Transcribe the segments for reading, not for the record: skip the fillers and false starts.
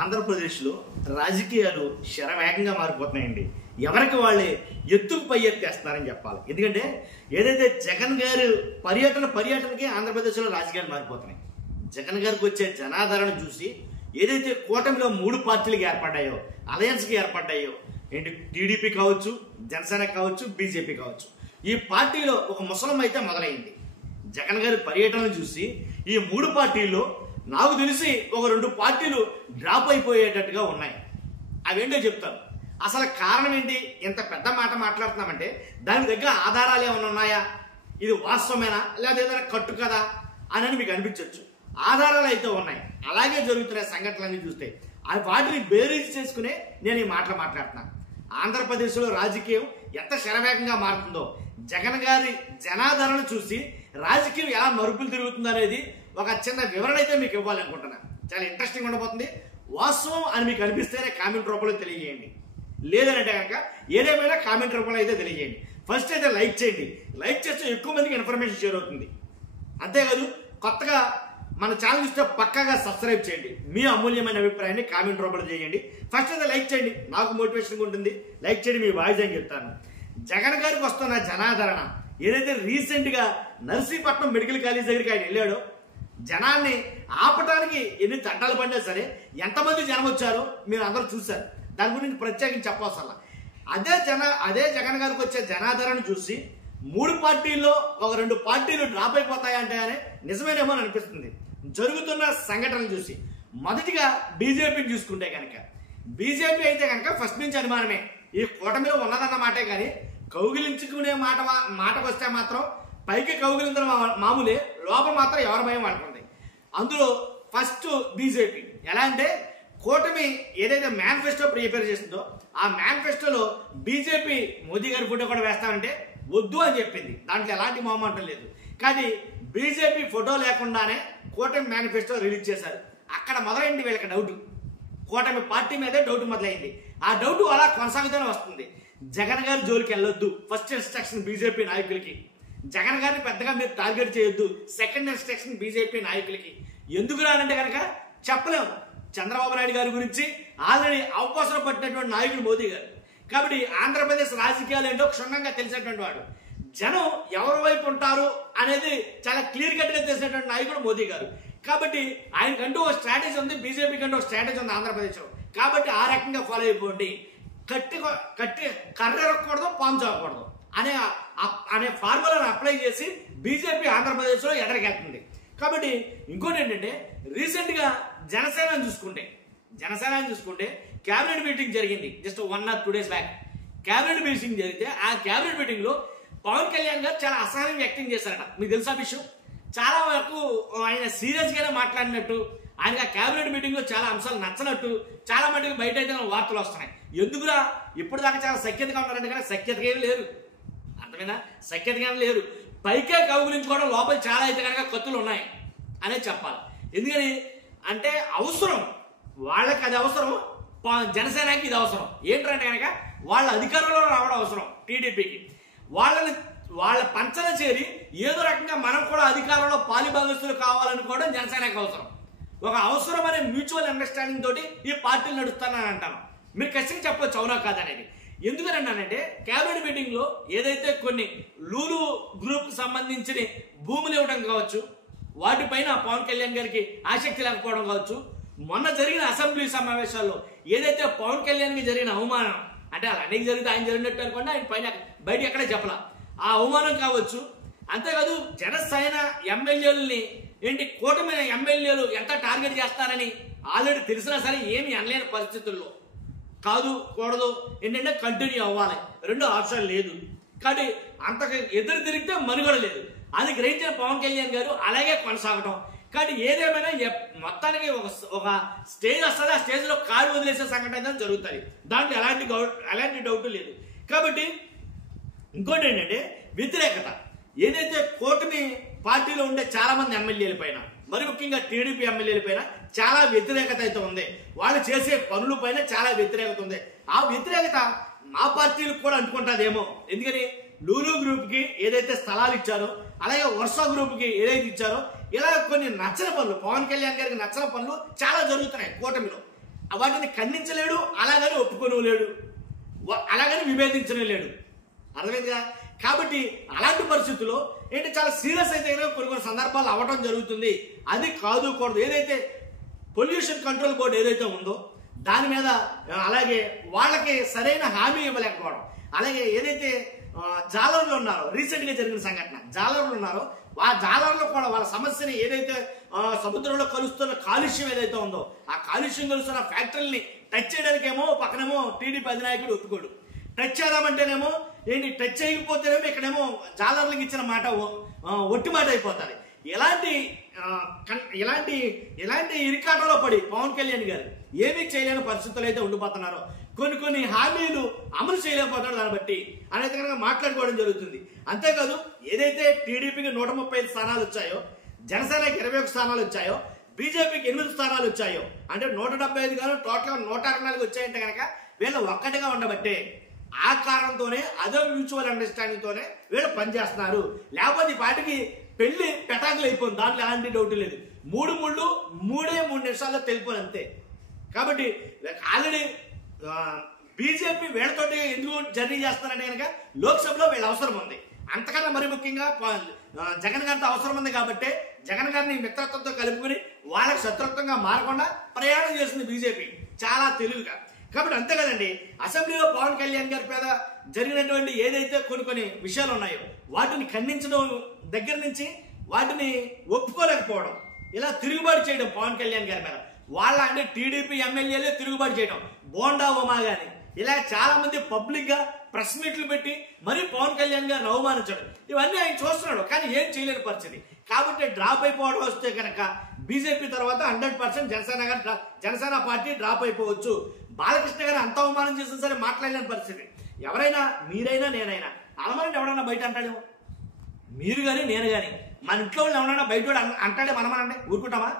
ఆంధ్రప్రదేశ్లో రాజకీయాలు శరవేగంగా మారిపోతున్నాయండి. ఎవరికి వాళ్ళే ఎత్తుకు పై ఎత్తేస్తున్నారని చెప్పాలి. ఎందుకంటే ఏదైతే జగన్ గారు పర్యటనకి ఆంధ్రప్రదేశ్లో రాజకీయాలు మారిపోతున్నాయి. జగన్ గారికి వచ్చే జనాదరణ చూసి ఏదైతే కూటమిలో 3 పార్టీలకు ఏర్పడ్డాయో, అలయన్స్కి ఏర్పడ్డాయో, ఏంటి టీడీపీ కావచ్చు, జనసేన కావచ్చు, బీజేపీ కావచ్చు, ఈ పార్టీలో ఒక ముసలం అయితే మొదలైంది. జగన్ గారి పర్యటనను చూసి ఈ 3 పార్టీల్లో నాకు తెలిసి ఒక 2 పార్టీలు డ్రాప్ అయిపోయేటట్టుగా ఉన్నాయి. అవేంటో చెప్తాను. అసలు కారణం ఏంటి? ఇంత పెద్ద మాట మాట్లాడుతున్నామంటే దాని దగ్గర ఆధారాలు ఏమైనా ఉన్నాయా? ఇది వాస్తవమేనా లేదా ఏదైనా కట్టు కదా అని మీకు అనిపించవచ్చు. ఆధారాలు అయితే ఉన్నాయి. అలాగే జరుగుతున్న సంఘటనలన్నీ చూస్తే వాటిని బేరీజ్ చేసుకునే నేను ఈ మాటలు మాట్లాడుతున్నాను. ఆంధ్రప్రదేశ్లో రాజకీయం ఎంత శరవేగంగా మారుతుందో, జగన్ గారి జనాదరణ చూసి రాజకీయం ఎలా మరుపులు తిరుగుతుందో అనేది ఒక చిన్న వివరణ అయితే మీకు ఇవ్వాలనుకుంటున్నాను. చాలా ఇంట్రెస్టింగ్ ఉండబోతుంది. వాస్తవం అని మీకు అనిపిస్తేనే కామెంట్ రూపంలో తెలియజేయండి. లేదంటే కనుక ఏదేమైనా కామెంట్ రూపంలో అయితే తెలియజేయండి. ఫస్ట్ అయితే లైక్ చేయండి. లైక్ చేస్తే ఎక్కువ మందికి ఇన్ఫర్మేషన్ షేర్ అవుతుంది. అంతేకాదు కొత్తగా మన ఛానల్ ఇస్తే పక్కాగా సబ్స్క్రైబ్ చేయండి. మీ అమూల్యమైన అభిప్రాయాన్ని కామెంట్ రూపంలో చేయండి. ఫస్ట్ అయితే లైక్ చేయండి, నాకు మోటివేషన్గా ఉంటుంది. లైక్ చేయండి, మీ వాయిస్ అని చెప్తాను. జగన్ గారికి వస్తున్న జనాదరణ ఏదైతే రీసెంట్గా నర్సీపట్నం మెడికల్ కాలేజ్ దగ్గరికి ఆయన వెళ్ళాడో, జనాన్ని ఆపటానికి ఎన్ని తంటాలు పడినా సరే ఎంతమంది జనం వచ్చారో మీరు అందరూ చూశారు. దాని గురించి ప్రత్యేకించి చెప్పవసరం. అదే జగన్ గారికి వచ్చే జనాదరణ చూసి 3 పార్టీల్లో ఒక 2 పార్టీలు డ్రాప్ అయిపోతాయంటే అని నిజమేనేమో అని అనిపిస్తుంది జరుగుతున్న సంఘటనలు చూసి. మొదటిగా బీజేపీని చూసుకుంటే కనుక, బీజేపీ అయితే కనుక ఫస్ట్ నుంచి అనుమానమే. ఈ కూటమిలో ఉన్నదన్న మాటే కానీ కౌగిలించుకునే మాటకు వస్తే మాత్రం పైకి కౌగిలించడం మామూలే, లోపల మాత్రం ఎవరి భయం పడుతుంది. అందులో ఫస్ట్ బీజేపీ ఎలా అంటే, కూటమి ఏదైతే మేనిఫెస్టో ప్రిపేర్ చేసిందో ఆ మేనిఫెస్టోలో బీజేపీ మోదీ గారి ఫోటో కూడా వేస్తామంటే వద్దు అని చెప్పింది. దాంట్లో ఎలాంటి మొహమాటం లేదు. కానీ బీజేపీ ఫోటో లేకుండానే కూటమి మేనిఫెస్టో రిలీజ్ చేశారు. అక్కడ మొదలైంది వీళ్ళకి డౌట్. కూటమి పార్టీ మీదే డౌట్ మొదలైంది. ఆ డౌట్ అలా కొనసాగుతూనే వస్తుంది. జగన్ గారి జోలికి వెళ్ళొద్దు ఫస్ట్ ఇన్స్ట్రక్షన్ బీజేపీ నాయకులకి. జగన్ గారిని పెద్దగా మీరు టార్గెట్ చేయొద్దు సెకండ్ ఇన్స్ట్రక్షన్ బీజేపీ నాయకులకి. ఎందుకు రానంటే కనుక చెప్పలేము. చంద్రబాబు నాయుడు గారి గురించి ఆల్రెడీ అవకాశం పట్టినటువంటి నాయకుడు మోదీ గారు. కాబట్టి ఆంధ్రప్రదేశ్ రాజకీయాలు ఏంటో క్షుణ్ణంగా తెలిసినటువంటి వాడు. జనం ఎవరి వైపు ఉంటారు అనేది చాలా క్లియర్ కట్గా తెలిసినటువంటి నాయకుడు మోదీ గారు. కాబట్టి ఆయనకంటూ ఒక స్ట్రాటజీ ఉంది, బీజేపీ కంటూ ఒక స్ట్రాటజీ ఉంది ఆంధ్రప్రదేశ్లో. కాబట్టి ఆ రకంగా ఫాలో అయిపోండి. కట్టి కర్ర ఎరగకూడదు, పాము చావకూడదు అనే ఫార్ములాను అప్లై చేసి బీజేపీ ఆంధ్రప్రదేశ్లో ఎడరికెళ్తుంది. కాబట్టి ఇంకోటి ఏంటంటే, రీసెంట్గా జనసేన చూసుకుంటే క్యాబినెట్ మీటింగ్ జరిగింది. Just 1 or 2 days back cabinet meeting జరిగితే ఆ క్యాబినెట్ మీటింగ్ లో పవన్ కళ్యాణ్ గారు చాలా అసహనం వ్యక్తం చేశారట. మీకు తెలుసా విషయం? చాలా వరకు ఆయన సీరియస్ గానే మాట్లాడినట్టు, ఆయనకు ఆ క్యాబినెట్ మీటింగ్ లో చాలా అంశాలు నచ్చనట్టు చాలా మటుకు బయట అయితే వార్తలు వస్తున్నాయి. ఎందుకురా ఇప్పుడు దాకా చాలా సఖ్యతగా ఉన్నారంటే కానీ సఖ్యతగా ఏమి లేరు. అర్థమైనా? సఖ్యతగా లేరు. పైకే కౌగులించుకోవడం, లోపల చాలా అయితే కనుక కత్తులు ఉన్నాయి అనే చెప్పాలి. ఎందుకని అంటే అవసరం వాళ్ళకి, అది అవసరం. జనసేనకి ఇది అవసరం. ఏంటంటే కనుక వాళ్ళ అధికారంలో రావడం అవసరం. టీడీపీకి వాళ్ళ పంచన చేరి ఏదో రకంగా మనం కూడా అధికారంలో పాలిభాగస్తులు కావాలనుకోవడం జనసేనకి అవసరం. ఒక అవసరం అనే మ్యూచువల్ అండర్స్టాండింగ్ తోటి ఈ పార్టీలు నడుస్తానని అంటాను. మీరు ఖచ్చితంగా చెప్పవచ్చు అవునా కాదనేది. ఎందుకనంటే క్యాబినెట్ మీటింగ్ లో ఏదైతే కొన్ని లూలు గ్రూప్ సంబంధించిన భూములు ఇవ్వడం కావచ్చు, వాటిపైన పవన్ కళ్యాణ్ గారికి ఆసక్తి లేకపోవడం కావచ్చు, మొన్న జరిగిన అసెంబ్లీ సమావేశాల్లో ఏదైతే పవన్ కళ్యాణ్కి జరిగిన అవమానం, అంటే అలా అన్నికి జరిగితే ఆయన జరిగినట్టు అనుకోండి, ఆయన పైన బయట ఎక్కడే చెప్పలా, ఆ అవమానం కావచ్చు. అంతేకాదు జనసేన ఎమ్మెల్యేలని కూటమి ఎమ్మెల్యేలు ఎంత టార్గెట్ చేస్తారని ఆల్రెడీ తెలిసినా సరే ఏమి అనలేని పరిస్థితుల్లో కూడదు ఏంటంటే కంటిన్యూ అవ్వాలి. 2 ఆప్షన్ లేదు. కాబట్టి అంతకు ఎదురు తిరిగితే మనుగడ లేదు. అది గ్రహించిన పవన్ కళ్యాణ్ గారు అలాగే కొనసాగటం. కాబట్టి ఏదేమైనా మొత్తానికి ఒక స్టేజ్ వస్తుంది. ఆ స్టేజ్ లో కారు వదిలేసే సంఘటన జరుగుతాయి. దాంట్లో ఎలాంటి డౌట్ లేదు. కాబట్టి ఇంకోటి ఏంటంటే వ్యతిరేకత. ఏదైతే కూటమి పార్టీలో ఉండే చాలా మంది ఎమ్మెల్యేల పైన, మరి ముఖ్యంగా టీడీపీ ఎమ్మెల్యేల పైన చాలా వ్యతిరేకత అయితే ఉంది. వాళ్ళు చేసే పనుల పైన చాలా వ్యతిరేకత ఉంది. ఆ వ్యతిరేకత మా పార్టీలకు కూడా అంటుకుంటాదేమో. ఎందుకని లూలు గ్రూప్ కి ఏదైతే స్థలాలు ఇచ్చారో, అలాగే వర్ష గ్రూప్ కి ఏదైతే ఇచ్చారో, ఇలా కొన్ని నచ్చని పనులు, పవన్ కళ్యాణ్ గారికి నచ్చని పనులు చాలా జరుగుతున్నాయి కూటమిలో. వాటిని ఖండించలేడు, అలాగని ఒప్పుకోలేడు, అలాగని విభేదించడం లేడు. అర్థమైందిగా? కాబట్టి అలాంటి పరిస్థితుల్లో ఏంటి చాలా సీరియస్ అయితే కొన్ని సందర్భాలు అవ్వటం జరుగుతుంది. అది కాదుకూడదు. ఏదైతే పొల్యూషన్ కంట్రోల్ బోర్డు ఏదైతే ఉందో దాని మీద అలాగే వాళ్ళకి సరైన హామీ ఇవ్వలేకపోవడం, అలాగే ఏదైతే జాలర్లు ఉన్నారో రీసెంట్ గా జరిగిన సంఘటన, జాలర్లు ఉన్నారో ఆ జాలర్లో కూడా వాళ్ళ సమస్యని ఏదైతే సముద్రంలో కలుస్తున్న కాలుష్యం ఏదైతే ఉందో ఆ కాలుష్యం కలుస్తున్న ఫ్యాక్టరీని టచ్ చేయడానికేమో పక్కనేమో టీడీపీ అధినాయకుడు ఒప్పుకోడు, టచ్ చేద్దామంటేనేమో ఏంటి టచ్ చేయకపోతేనేమో ఇక్కడేమో జాలర్లకు ఇచ్చిన మాట ఒట్టి మాట అయిపోతుంది. ఇలాంటి ఇరికాటంలో పడి పవన్ కళ్యాణ్ గారు ఏమీ చేయలేని పరిస్థితులు అయితే ఉండిపోతున్నారో, కొన్ని హామీలు అమలు చేయలేకపోతాడు, దాన్ని బట్టి అనేది కనుక మాట్లాడుకోవడం జరుగుతుంది. అంతేకాదు ఏదైతే టీడీపీకి 135 స్థానాలు వచ్చాయో, జనసేనకి 21 స్థానాలు వచ్చాయో, బీజేపీకి 8 స్థానాలు వచ్చాయో, అంటే 175 గాను టోటల్ 124 వచ్చాయంటే కనుక వీళ్ళు ఒక్కటిగా ఉండబట్టే ఆ కారణంతోనే అదే మ్యూచువల్ అండర్స్టాండింగ్ తోనే వీళ్ళు పనిచేస్తున్నారు. లేకపోతే ఈ పాటికి పెళ్లి పెటాకులు అయిపోయింది, దాంట్లో ఎలాంటి డౌట్ లేదు. 3 నిమిషాల్లో తెలిపోయి అంతే. కాబట్టి ఆల్రెడీ బీజేపీ వీళ్ళతోటి ఎందుకు జర్నీ చేస్తారంటే కనుక లోక్సభలో వీళ్ళ అవసరం ఉంది. అంతకన్నా మరి ముఖ్యంగా జగన్ గారితో అవసరం ఉంది కాబట్టి జగన్ గారిని మిత్రత్వంతో కలుపుకుని వాళ్ళకి శత్రుత్వంగా మారకుండా ప్రయాణం చేసింది బీజేపీ చాలా తెలివిగా. కాబట్టి అంతే కదండి, అసెంబ్లీలో పవన్ కళ్యాణ్ గారి మీద జరిగినటువంటి ఏదైతే కొన్ని విషయాలు ఉన్నాయో వాటిని ఖండించడం దగ్గర నుంచి వాటిని ఒప్పుకోలేకపోవడం, ఇలా తిరుగుబాటు చేయడం పవన్ కళ్యాణ్ గారి మీద, వాళ్ళ అంటే టీడీపీ ఎమ్మెల్యేలే తిరుగుబాటు చేయడం, బోండా ఉమా గాని ఇలా చాలా మంది పబ్లిక్ గా ప్రెస్ మీట్లు పెట్టి మరి పవన్ కళ్యాణ్ గారిని అవమానించడం, ఇవన్నీ ఆయన చూస్తున్నాడు కానీ ఏం చేయలేని పరిస్థితి. కాబట్టి డ్రాప్ అయిపోవడం వస్తే కనుక బీజేపీ తర్వాత 100% జనసేన పార్టీ డ్రాప్ అయిపోవచ్చు. బాలకృష్ణ గారు అంత అవమానం చేసినా సరే మాట్లాడలేని పరిస్థితి. ఎవరైనా మీరైనా నేనైనా అనమని ఎవడన్నా బయట అంటాడు, మీరు కానీ నేను కానీ మన ఇంట్లో వాళ్ళు ఎవరైనా బయట అంటాడే మనమనండి ఊరుకుంటామా?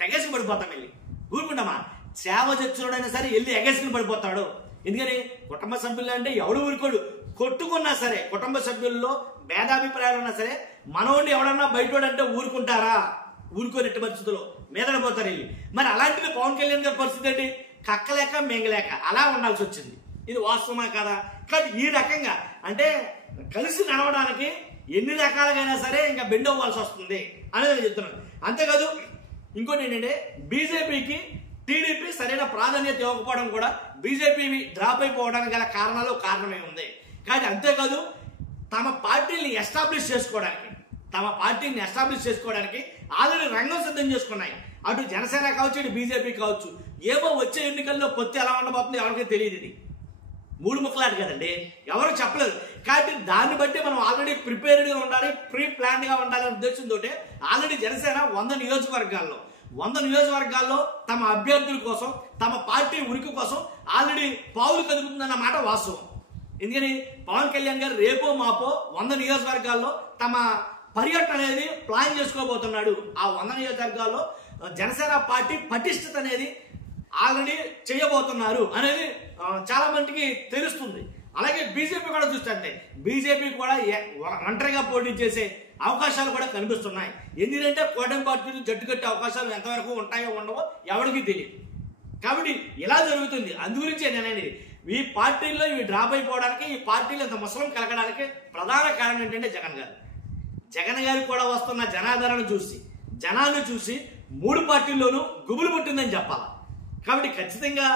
తెగేసుకు పడిపోతాం, వెళ్ళి ఊరుకుంటామా? సేవ చచ్చుడైనా సరే వెళ్ళి ఎగేసుకుని పడిపోతాడు. ఎందుకని కుటుంబ సభ్యులు అంటే ఎవడు ఊరుకోడు, కొట్టుకున్నా సరే కుటుంబ సభ్యుల్లో భేదాభిప్రాయాలు ఉన్నా సరే మనోడిని ఎవడన్నా బయటోడంటే ఊరుకుంటారా? ఊరుకోనెట్టి పరిస్థితుల్లో మీదడిపోతారు వెళ్ళి. మరి అలాంటిది పవన్ కళ్యాణ్ గారి పరిస్థితి ఏంటి? కక్కలేక మెంగలేక అలా ఉండాల్సి వచ్చింది. ఇది వాస్తవమా కదా? కానీ ఈ రకంగా అంటే కలిసి నడవడానికి ఎన్ని రకాలుగైనా సరే ఇంకా బెండ్ అవ్వాల్సి వస్తుంది అనేది చెప్తున్నాను. అంతేకాదు ఇంకోటి ఏంటంటే బీజేపీకి టీడీపీ సరైన ప్రాధాన్యత ఇవ్వకపోవడం కూడా బీజేపీ డ్రాప్ అయిపోవడానికి గల కారణమే ఉంది. కానీ అంతేకాదు తమ పార్టీని ఎస్టాబ్లిష్ చేసుకోవడానికి ఆల్రెడీ రంగం సిద్ధం చేసుకున్నాయి. అటు జనసేన కావచ్చు, ఇటు బీజేపీ కావచ్చు. ఏమో వచ్చే ఎన్నికల్లో పొత్తు ఎలా ఉండబోతుందో ఎవరికీ తెలియదు. ఇది 3 ముక్కలాట కదండి, ఎవరు చెప్పలేదు. కాబట్టి దాన్ని బట్టి మనం ఆల్రెడీ ప్రిపేర్డ్గా ఉండాలి, ప్రీ ప్లాన్డ్గా ఉండాలనే ఉద్దేశంతో ఆల్రెడీ జనసేన 100 నియోజకవర్గాల్లో తమ అభ్యర్థుల కోసం, తమ పార్టీ ఉనికి కోసం ఆల్రెడీ పావులు కదుపుతుందన్న మాట వాస్తవం. ఎందుకని పవన్ కళ్యాణ్ గారు రేపో మాపో 100 నియోజకవర్గాల్లో తమ పర్యటన అనేది ప్లాన్ చేసుకోబోతున్నాడు. ఆ 100 నియోజకవర్గాల్లో జనసేన పార్టీ పటిష్టత అనేది ఆల్రెడీ చేయబోతున్నారు అనేది చాలా మందికి తెలుస్తుంది. అలాగే బీజేపీ కూడా చూస్తే బీజేపీ కూడా ఒంటరిగా పోటీ చేసే అవకాశాలు కూడా కనిపిస్తున్నాయి. ఎందుకంటే కూటమి పార్టీలు జట్టు కట్టే అవకాశాలు ఎంతవరకు ఉంటాయో ఉండవో ఎవరికి తెలియదు. కాబట్టి ఇలా జరుగుతుంది. అందుగురించే నేనండి ఈ పార్టీల్లో ఇవి డ్రాప్ అయిపోవడానికి, ఈ పార్టీలు ఇంత ముసలం కలగడానికి ప్రధాన కారణం ఏంటంటే జగన్ గారు కూడా వస్తున్న జనాదరణ చూసి, జనాన్ని చూసి 3 పార్టీల్లోనూ గుబులు పుట్టిందని చెప్పాలి. కాబట్టి ఖచ్చితంగా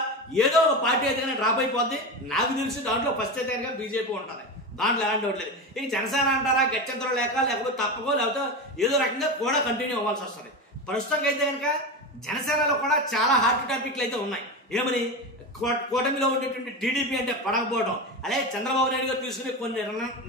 ఏదో ఒక పార్టీ అయితే డ్రాప్ అయిపోద్ది. నాకు తెలిసి దాంట్లో ఫస్ట్ అయితే కనుక బీజేపీ ఉంటుంది, దాంట్లో ఎలాంటి ఉండలేదు. ఈ జనసేన అంటారా గత్యంతరం లేకపోతే తప్పకో లేకపోతే ఏదో రకంగా కూడా కంటిన్యూ అవ్వాల్సి వస్తుంది. ప్రస్తుతం అయితే కనుక జనసేనలో కూడా చాలా హాట్ టాపిక్లు అయితే ఉన్నాయి. ఏమని కూటమిలో ఉండేటువంటి టీడీపీ అంటే పడకపోవడం, అలాగే చంద్రబాబు నాయుడు గారు తీసుకునే కొన్ని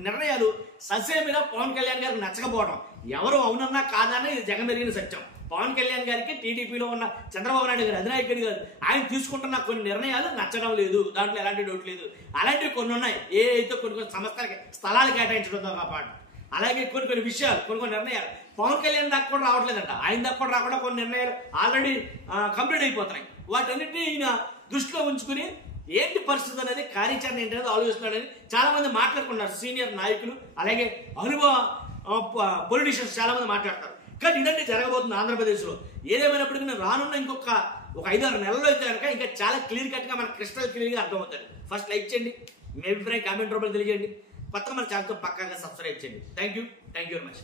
నిర్ణయాలు ససేమిగా పవన్ కళ్యాణ్ గారికి నచ్చకపోవడం. ఎవరు అవునన్నా కాదన్నా ఇది జగమెరిగిన సత్యం. పవన్ కళ్యాణ్ గారికి టీడీపీలో ఉన్న చంద్రబాబు నాయుడు గారు అధినాయకుడు గారు ఆయన తీసుకుంటున్న కొన్ని నిర్ణయాలు నచ్చడం లేదు, దాంట్లో ఎలాంటి డౌట్ లేదు. అలాంటివి కొన్ని ఉన్నాయి. ఏ అయితే కొన్ని సంస్థలకి స్థలాలు కేటాయించడంతో పాటు అలాగే కొన్ని విషయాలు, కొన్ని నిర్ణయాలు పవన్ కళ్యాణ్ దాకా కూడా రావట్లేదంట. ఆయన దాకా కూడా రాకుండా కొన్ని నిర్ణయాలు ఆల్రెడీ కంప్లీట్ అయిపోతున్నాయి. వాటన్నిటిని ఈయన దృష్టిలో ఉంచుకుని ఏంటి పరిస్థితి అనేది, కార్యాచరణ ఏంటనేది ఆలోచిస్తున్నాడని చాలా మంది మాట్లాడుకున్నారు. సీనియర్ నాయకులు అలాగే అనుభవ పొలిటీషియన్స్ చాలా మంది మాట్లాడతారు. కానీ ఇదంటే జరగబోతుంది ఆంధ్రప్రదేశ్లో. ఏదేమైనప్పటికీ రానున్న ఇంకొక ఒక 5-6 నెలల్లో అయితే కనుక ఇంకా చాలా క్లియర్ కట్గా మనకు క్రిస్టల్ క్లియర్గా అర్థమవుతుంది. ఫస్ట్ లైక్ చేయండి, మీ అభిప్రాయం కామెంట్ రూపంలో తెలియజేయండి, కొత్తగా మన ఛానల్తో పక్కాగా సబ్స్క్రైబ్ చేయండి. Thank you very much.